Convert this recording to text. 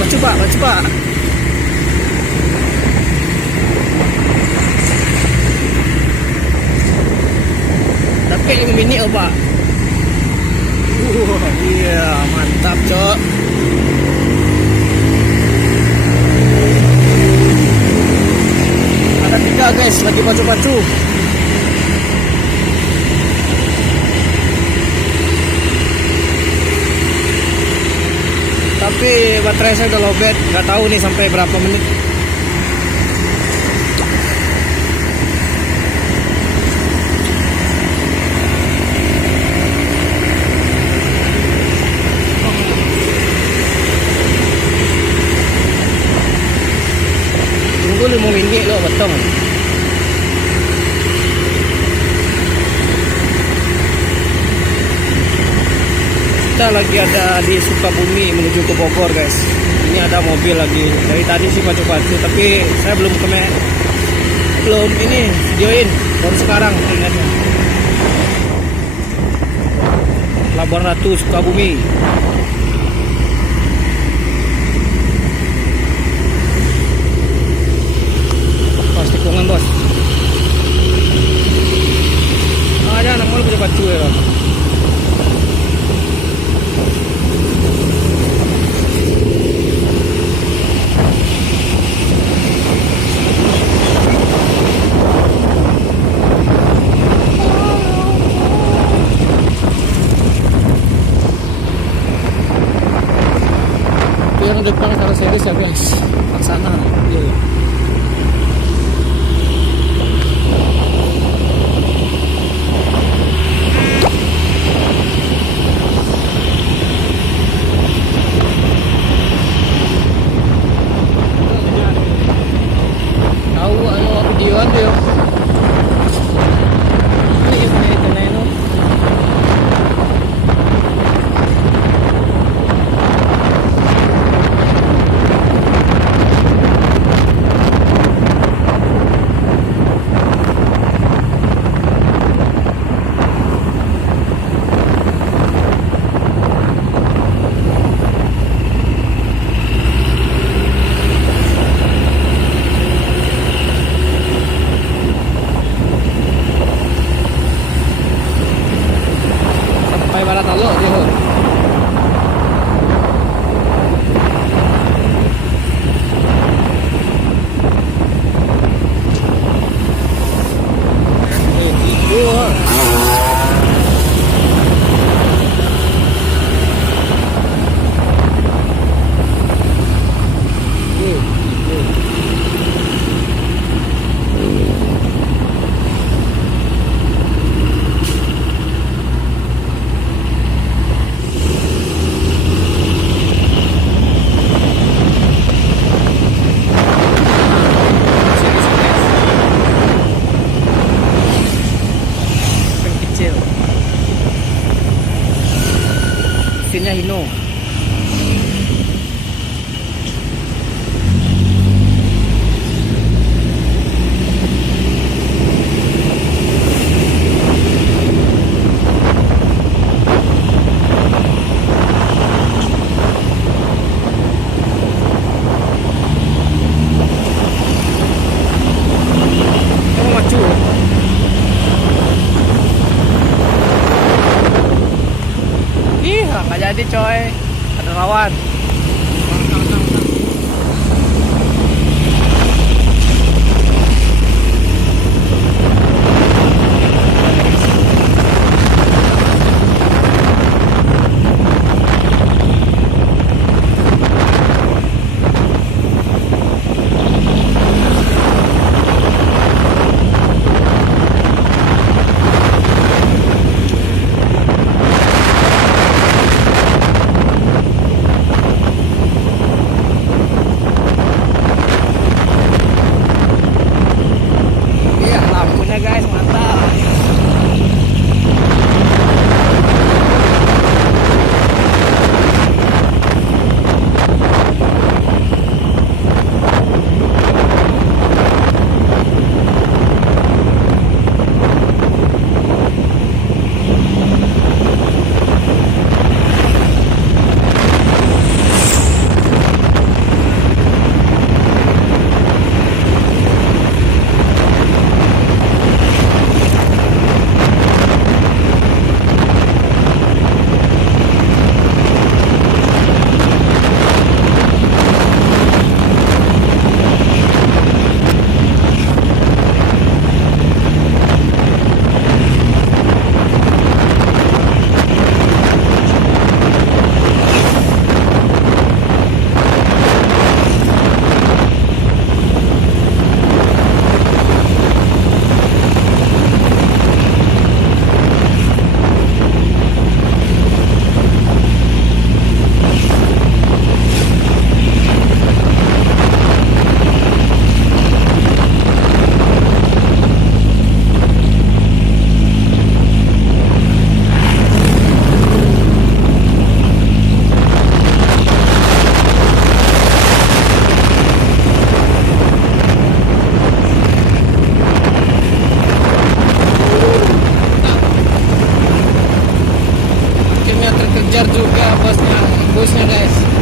baca pak. Tapi 5 minit oh pak. Iya mantap cok. Ada 3 guys lagi pacu-pacu. Tapi baterai saya udah lowbat, nggak tahu nih sampai berapa menit. Tunggu 5 menit loh betong. Kita lagi ada di Sukabumi menuju ke Bogor guys. Ini ada mobil lagi. Dari tadi sih pacu-pacu, tapi saya belum ini videoin. Baru sekarang ingatnya. Labuan Ratu Sukabumi. Pas tikungan bos. Ada anak mau pacu ya. Yang depan kalau series ya guys, laksana. Iya. Tahu ayo videoan deh. juga busnya guys.